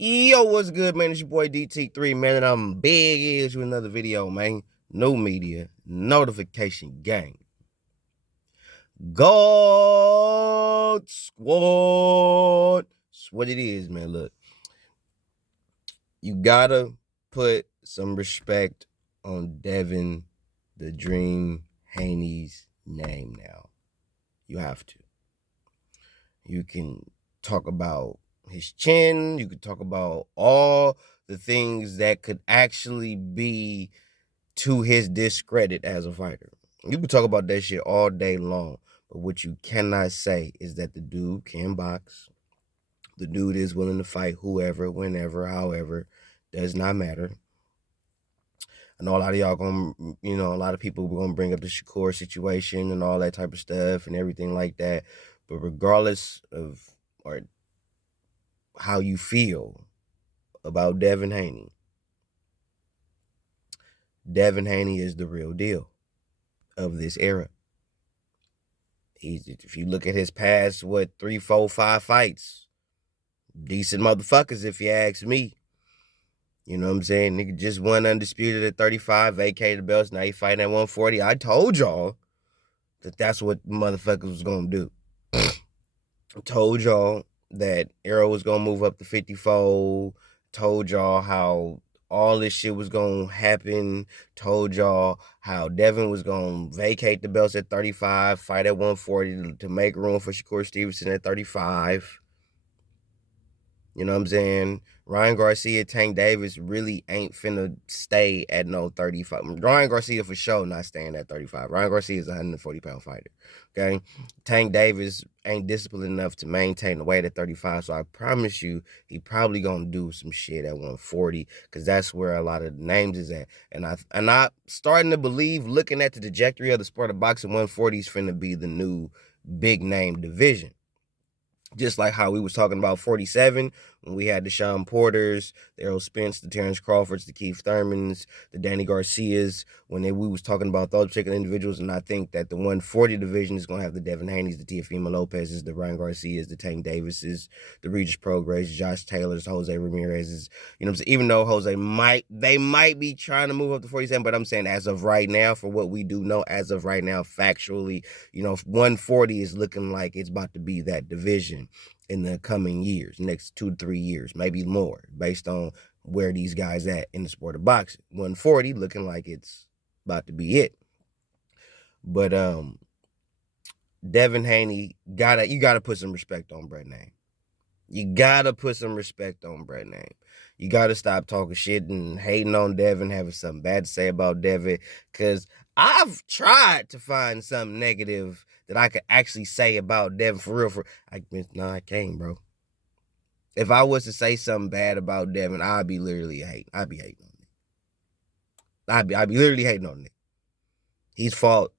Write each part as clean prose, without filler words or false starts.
Yo, what's good, man? It's your boy DT3, man, and I'm big is with another video, man. New media, notification gang. God Squad. That's what it is, man. Look, you gotta put some respect on Devin the Dream Haney's name now. You have to. You can talk about his chin. You could talk about all the things that could actually be to his discredit as a fighter. You can talk about that shit all day long. But what you cannot say is that the dude can box. The dude is willing to fight whoever, whenever, however. Does not matter. I know a lot of y'all a lot of people are gonna bring up the Shakur situation and all that type of stuff and everything like that. But regardless of or how you feel about Devin Haney, Devin Haney is the real deal of this era. If you look at his past, 3, 4, 5 fights, decent motherfuckers, if you ask me. You know what I'm saying? Nigga just won undisputed at 35, vacated the belts. Now he fighting at 140. I told y'all that that's what motherfuckers was gonna do. I told y'all that Arrow was gonna move up to 54. Told y'all how all this shit was gonna happen. Told y'all how Devin was gonna vacate the belts at 35, fight at 140 to make room for Shakur Stevenson at 35. You know what I'm saying? Ryan Garcia, Tank Davis really ain't finna stay at no 35. Ryan Garcia for sure not staying at 35. Ryan Garcia is a 140-pound fighter. Okay? Tank Davis ain't disciplined enough to maintain the weight at 35. So I promise you, he probably gonna do some shit at 140, because that's where a lot of the names is at. And I starting to believe, looking at the trajectory of the sport of boxing, 140 is finna be the new big name division. Just like how we was talking about 47 when we had the Sean Porters, the Errol Spence, the Terrence Crawfords, the Keith Thurmans, the Danny Garcias, when we was talking about those particular individuals. And I think that the 140 division is going to have the Devin Haneys, the Teofimo Lopez's, the Ryan Garcias, the Tank Davises, the Regis Prograis, Josh Taylor's, Jose Ramirez's. You know what I'm saying? Even though they might be trying to move up to 47, but I'm saying as of right now, for what we do know, as of right now, factually, 140 is looking like it's about to be that division in the coming years, next 2 to 3 years, maybe more, based on where these guys at in the sport of boxing. 140 looking like it's about to be it. But Devin Haney, you gotta put some respect on Brett name. You gotta put some respect on Brett name. You gotta stop talking shit and hating on Devin, having something bad to say about Devin, because I've tried to find something negative that I could actually say about Devin for real. I can't, bro. If I was to say something bad about Devin, I'd be literally hating. I'd be hating on it. I'd be literally hating on it. He's fought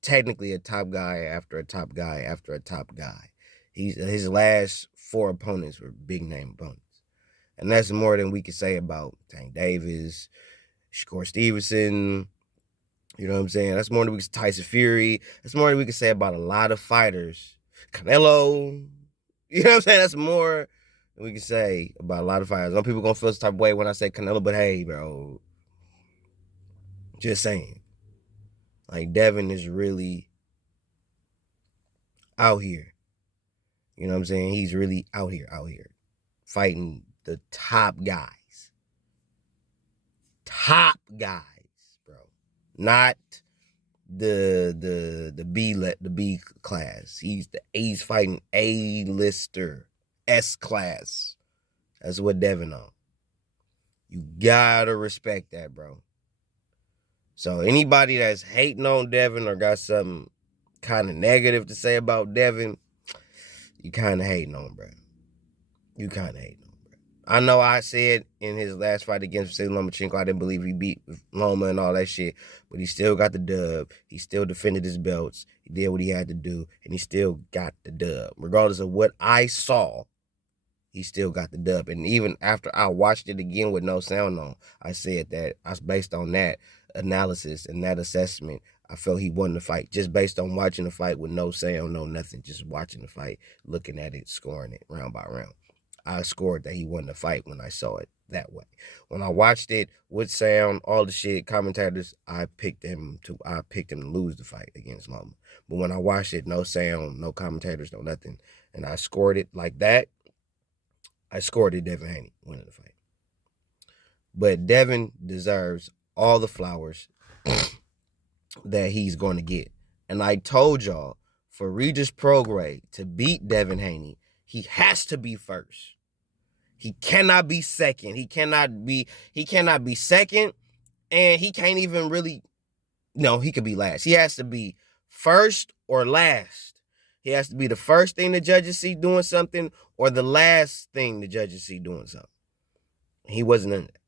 technically a top guy after a top guy after a top guy. His last 4 opponents were big name opponents. And that's more than we could say about Tank Davis, Shakur Stevenson. You know what I'm saying? That's more than we could say Tyson Fury. That's more than we could say about a lot of fighters. Canelo. You know what I'm saying? That's more than we can say about a lot of fighters. Some people gonna feel this type of way when I say Canelo, but hey, bro. Just saying. Like, Devin is really out here. You know what I'm saying? He's really out here. Fighting the top guys. Top guys, bro. Not the B class. He's fighting A-lister, S class. That's what Devin on. You gotta respect that, bro. So anybody that's hating on Devin or got something kind of negative to say about Devin, you kind of hating on, bro. You kind of hating on, bro. I know I said in his last fight against Vasily Lomachenko, I didn't believe he beat Loma and all that shit, but he still got the dub. He still defended his belts. He did what he had to do, and he still got the dub. Regardless of what I saw, he still got the dub. And even after I watched it again with no sound on, I said that based on that analysis and that assessment, I felt he won the fight just based on watching the fight with no sound, no nothing, just watching the fight, looking at it, scoring it round by round. I scored that he won the fight when I saw it that way. When I watched it with sound, all the shit, commentators, I picked him to lose the fight against Loma. But when I watched it, no sound, no commentators, no nothing, and I scored it like that, I scored it Devin Haney winning the fight. But Devin deserves all the flowers that he's going to get. And I told y'all, for Regis Prograis to beat Devin Haney, he has to be first. He cannot be second. He cannot be second, and he can't even really, no, he could be last. He has to be first or last. He has to be the first thing the judges see doing something or the last thing the judges see doing something. He wasn't in that.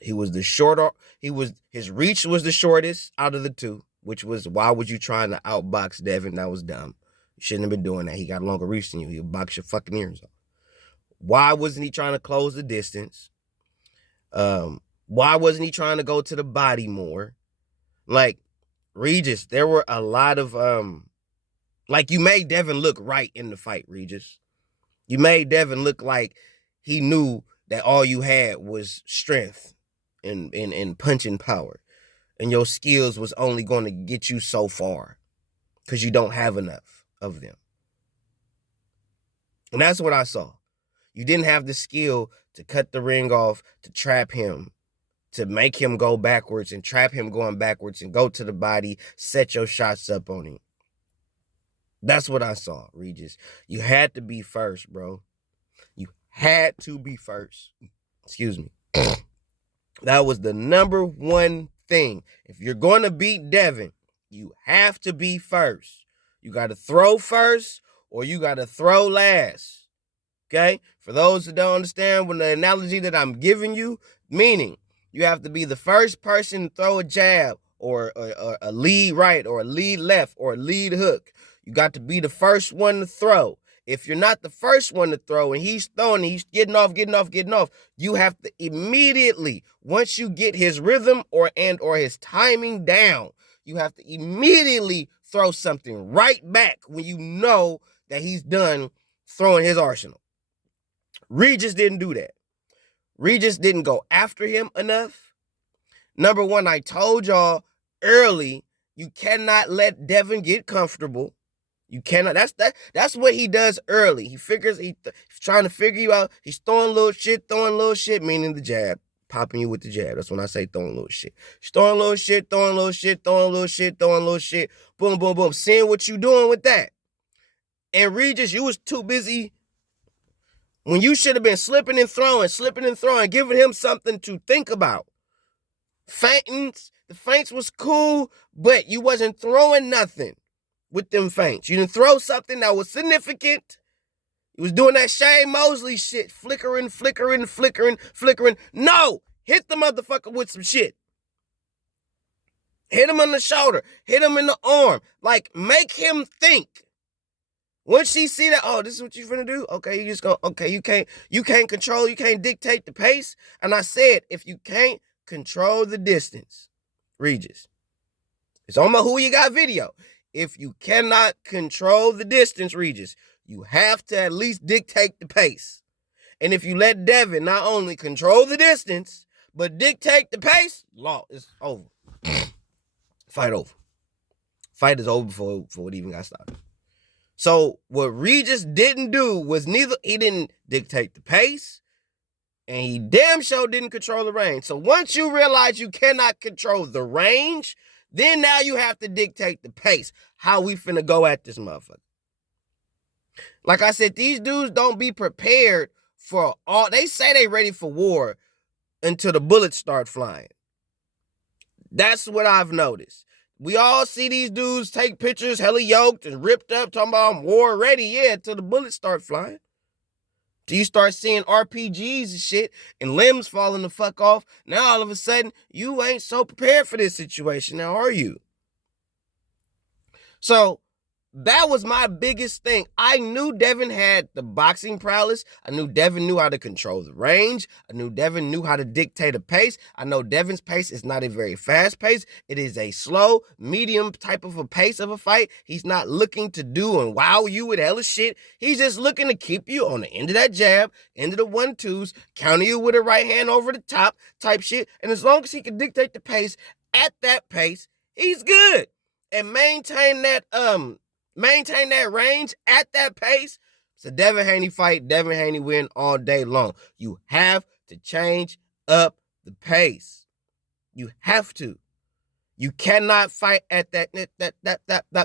He was the shorter, his reach was the shortest out of the two, which was, why was you trying to outbox Devin? That was dumb. You shouldn't have been doing that. He got longer reach than you. He'll box your fucking ears off. Why wasn't he trying to close the distance? Why wasn't he trying to go to the body more? Like, Regis, there were a lot of, like, you made Devin look right in the fight, Regis. You made Devin look like he knew that all you had was strength and punching power. And your skills was only going to get you so far because you don't have enough of them. And that's what I saw. You didn't have the skill to cut the ring off, to trap him, to make him go backwards and trap him going backwards and go to the body, set your shots up on him. That's what I saw, Regis. You had to be first, bro. You had to be first. Excuse me. That was the number one thing. If you're going to beat Devin, you have to be first. You got to throw first or you got to throw last. Okay? For those who don't understand when the analogy that I'm giving you, meaning you have to be the first person to throw a jab or a lead right or a lead left or a lead hook. You got to be the first one to throw. If you're not the first one to throw and he's throwing, he's getting off, you have to immediately, once you get his rhythm or his timing down, you have to immediately throw something right back when you know that he's done throwing his arsenal. Regis didn't do that. Regis didn't go after him enough. Number one, I told y'all early, you cannot let Devin get comfortable. You cannot. That's what he does early. He figures he's trying to figure you out. He's throwing little shit, meaning the jab, popping you with the jab. That's when I say throwing little shit. He's throwing little shit, boom, boom, boom. Seeing what you doing with that. And Regis, you was too busy when you should have been slipping and throwing, giving him something to think about. The feints was cool, but you wasn't throwing nothing with them feints. You didn't throw something that was significant. You was doing that Shane Mosley shit, flickering. No, hit the motherfucker with some shit. Hit him on the shoulder, hit him in the arm. Like, make him think. Once she see that, oh, this is what you finna do? Okay, you just go, okay, you can't control, you can't dictate the pace. And I said, if you can't control the distance, Regis, it's on my Who You Got video. If you cannot control the distance, Regis, you have to at least dictate the pace. And if you let Devin not only control the distance, but dictate the pace, law is over. Fight over. Fight is over before it even got started. So what Regis didn't do was he didn't dictate the pace, and he damn sure didn't control the range. So once you realize you cannot control the range, then now you have to dictate the pace. How we finna go at this motherfucker. Like I said, these dudes don't be prepared for all. They say they ready for war until the bullets start flying. That's what I've noticed. We all see these dudes take pictures, hella yoked and ripped up, talking about I'm war ready, yeah, until the bullets start flying. Till you start seeing RPGs and shit and limbs falling the fuck off. Now all of a sudden, you ain't so prepared for this situation. Now, are you? So, That was my biggest thing. I knew Devin had the boxing prowess. I knew Devin knew how to control the range. I knew Devin knew how to dictate a pace. I know Devin's pace is not a very fast pace. It is a slow, medium type of a pace of a fight. He's not looking to do and wow you with hella shit. He's just looking to keep you on the end of that jab, end of the 1-2s, counter you with a right hand over the top type shit. And as long as he can dictate the pace at that pace, he's good. And maintain that range at that pace. It's a Devin Haney fight. Devin Haney win all day long. You have to change up the pace. You have to. You cannot fight at that.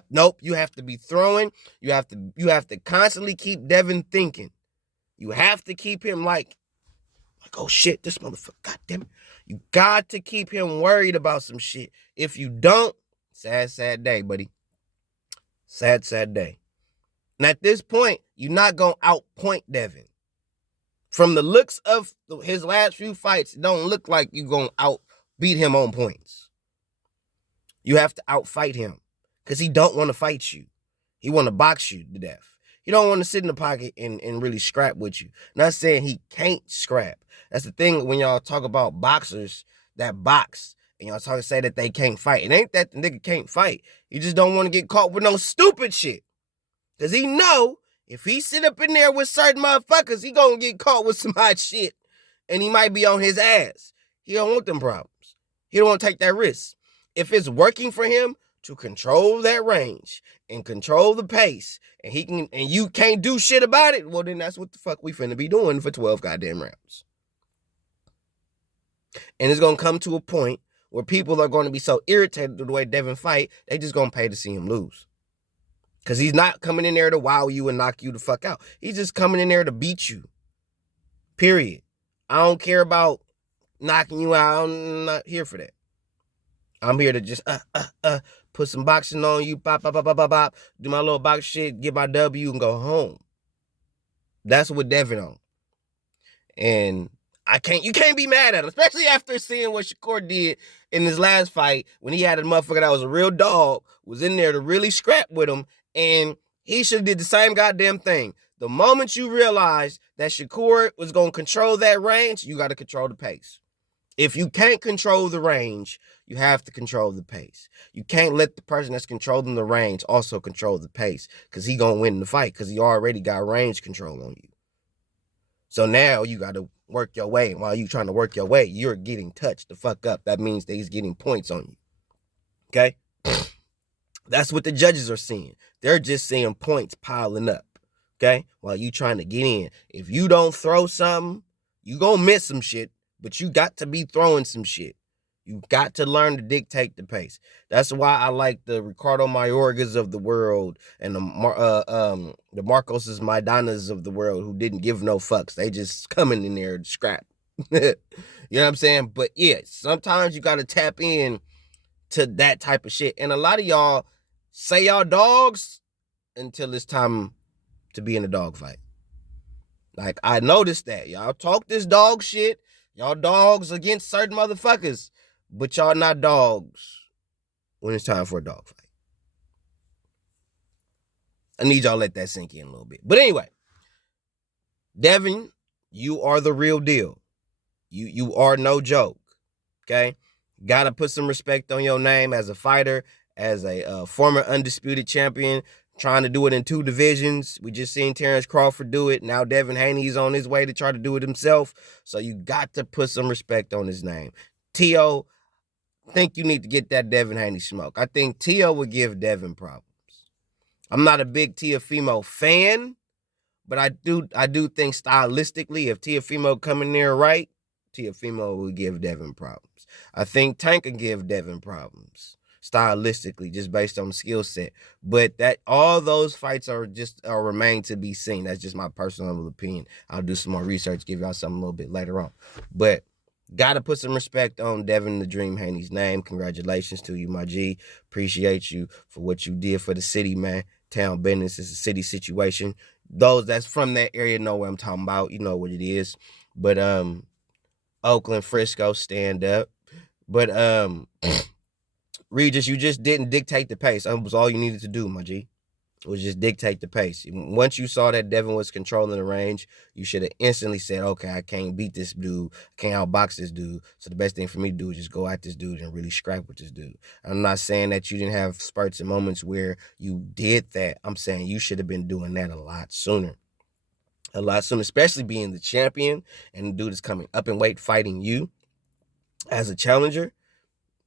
Nope. You have to be throwing. You have to constantly keep Devin thinking. You have to keep him like, oh shit, this motherfucker, goddamn it. You got to keep him worried about some shit. If you don't, sad day, buddy. Sad day. And at this point, you're not going to outpoint Devin. From the looks of his last few fights, it don't look like you're going to outbeat him on points. You have to outfight him because he don't want to fight you. He want to box you to death. He don't want to sit in the pocket and really scrap with you. Not saying he can't scrap. That's the thing when y'all talk about boxers that box and y'all say that they can't fight. It ain't that the nigga can't fight. He just don't want to get caught with no stupid shit. Because he know if he sit up in there with certain motherfuckers, he gonna get caught with some hot shit. And he might be on his ass. He don't want them problems. He don't want to take that risk. If it's working for him to control that range and control the pace, and you can't do shit about it, well then that's what the fuck we finna be doing for 12 goddamn rounds. And it's gonna come to a point where people are going to be so irritated with the way Devin fight, they just gonna pay to see him lose. Because he's not coming in there to wow you and knock you the fuck out. He's just coming in there to beat you. Period. I don't care about knocking you out. I'm not here for that. I'm here to just put some boxing on you, bop, do my little box shit, get my W and go home. That's what Devin on. And you can't be mad at him, especially after seeing what Shakur did in his last fight when he had a motherfucker that was a real dog, was in there to really scrap with him, and he should have did the same goddamn thing. The moment you realize that Shakur was going to control that range, you got to control the pace. If you can't control the range, you have to control the pace. You can't let the person that's controlling the range also control the pace because he going to win the fight because he already got range control on you. So now you got to work your way. And while you trying to work your way, you're getting touched the fuck up. That means that he's getting points on you. Okay? That's what the judges are seeing. They're just seeing points piling up. Okay? While you trying to get in. If you don't throw something, you gonna miss some shit, but you got to be throwing some shit. You got to learn to dictate the pace. That's why I like the Ricardo Mayorgas of the world and the Marcoses Maidanas of the world who didn't give no fucks. They just coming in there to scrap. You know what I'm saying? But yeah, sometimes you got to tap in to that type of shit. And a lot of y'all say y'all dogs until it's time to be in a dog fight. Like, I noticed that. Y'all talk this dog shit. Y'all dogs against certain motherfuckers. But y'all not dogs when it's time for a dog fight. I need y'all to let that sink in a little bit. But anyway, Devin, you are the real deal. You are no joke. Okay? Gotta put some respect on your name as a fighter, as a former undisputed champion, trying to do it in 2 divisions. We just seen Terrence Crawford do it. Now Devin Haney's on his way to try to do it himself. So you got to put some respect on his name. T.O., I think you need to get that Devin Haney smoke. I think T.O. would give Devin problems. I'm not a big Teofimo fan, but I do think stylistically, if Teofimo come in there right, Teofimo will give Devin problems. I think Tank can give Devin problems stylistically, just based on the skill set. But that all those fights are remain to be seen. That's just my personal opinion. I'll do some more research, give y'all something a little bit later on. But gotta put some respect on Devin the Dream Haney's name. Congratulations to you, my G. Appreciate you for what you did for the city, man. Town business is a city situation. Those that's from that area know what I'm talking about. You know what it is. But Oakland, Frisco, stand up. But Regis, you just didn't dictate the pace. That was all you needed to do, my G. was just dictate the pace. Once you saw that Devin was controlling the range, you should have instantly said, okay, I can't beat this dude. I can't outbox this dude. So the best thing for me to do is just go at this dude and really scrap with this dude. I'm not saying that you didn't have spurts and moments where you did that. I'm saying you should have been doing that a lot sooner. A lot sooner, especially being the champion and the dude is coming up in weight fighting you as a challenger.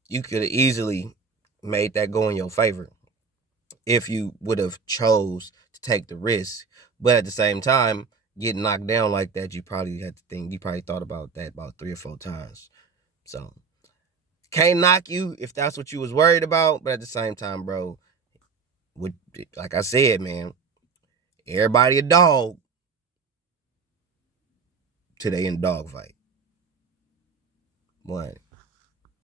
You could have easily made that go in your favor if you would have chose to take the risk. But at the same time, getting knocked down like that, you probably had to think, you probably thought about that about 3 or 4 times. So can't knock you if that's what you was worried about. But at the same time, bro, like I said, man, everybody a dog till they in a dog fight. One.